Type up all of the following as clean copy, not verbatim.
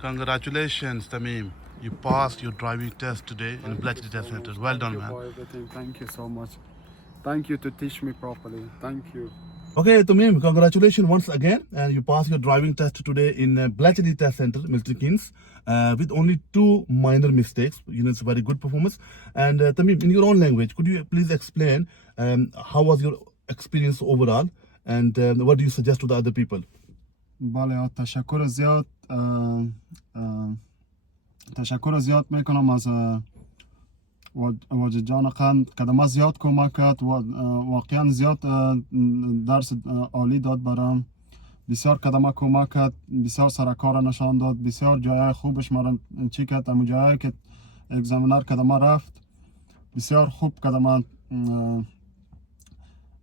Congratulations, Tamim. You passed your driving test today in Bletchley Test Center. Well done, Thank you man. for everything. Thank you so much. Thank you to teach me properly. Thank you. Okay, Tamim, congratulations once again. And you passed your driving test today in Bletchley Test Center, Milton Keynes, with only 2 minor mistakes. You know, it's a very good performance. And Tamim, in your own language, could you please explain how was your experience overall and what do you suggest to the other people? بله تشکر زیاد تشکر زیاد میکنم از واجد جان خان که ما زیاد کمک کرد و واقعا زیاد درس عالی داد برام بسیار کدما کمک کرد بسیار سرکار نشان داد بسیار جای خوبش مرا چی کرد اما جایی که اگزامینر کدما رفت بسیار خوب کدما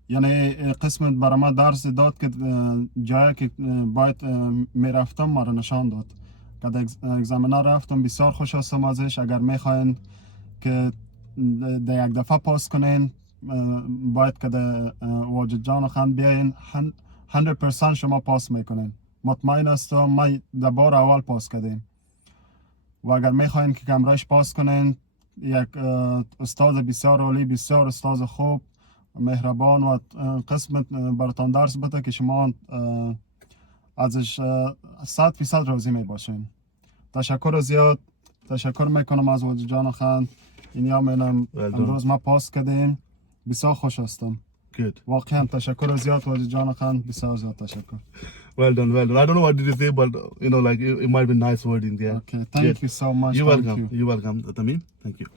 یعنی قسمت برای ما درس داد که جایی که باید میرفتم مرا نشان داد که اگزامینر رفتم بسیار خوش هستم ازش اگر میخواین که در یک دفعه پاس کنین باید که در واجد جان خان بیاین 100% شما پاس میکنین مطمئن هستم ما در بار اول پاس کردیم و اگر میخواین که کمرایش پاس کنین یک استاد بسیار عالی بسیار استاد خوب مهربان و قسمت براتان درس بده که شما ازش 100% راضی می باشین تشکر زیاد تشکر میکنم از واجد جان خان اینیا منم امروز ما پاس کردیم بسیار خوش هستم Good. واقعا تشکر زیاد واجد جان خان بسیار زیاد تشکر Well done, well done. I don't know what did you say, but you know, like it might be nice wording there. Okay, thank you so much. You're Thank welcome. you. You're welcome, Tamim. Thank you.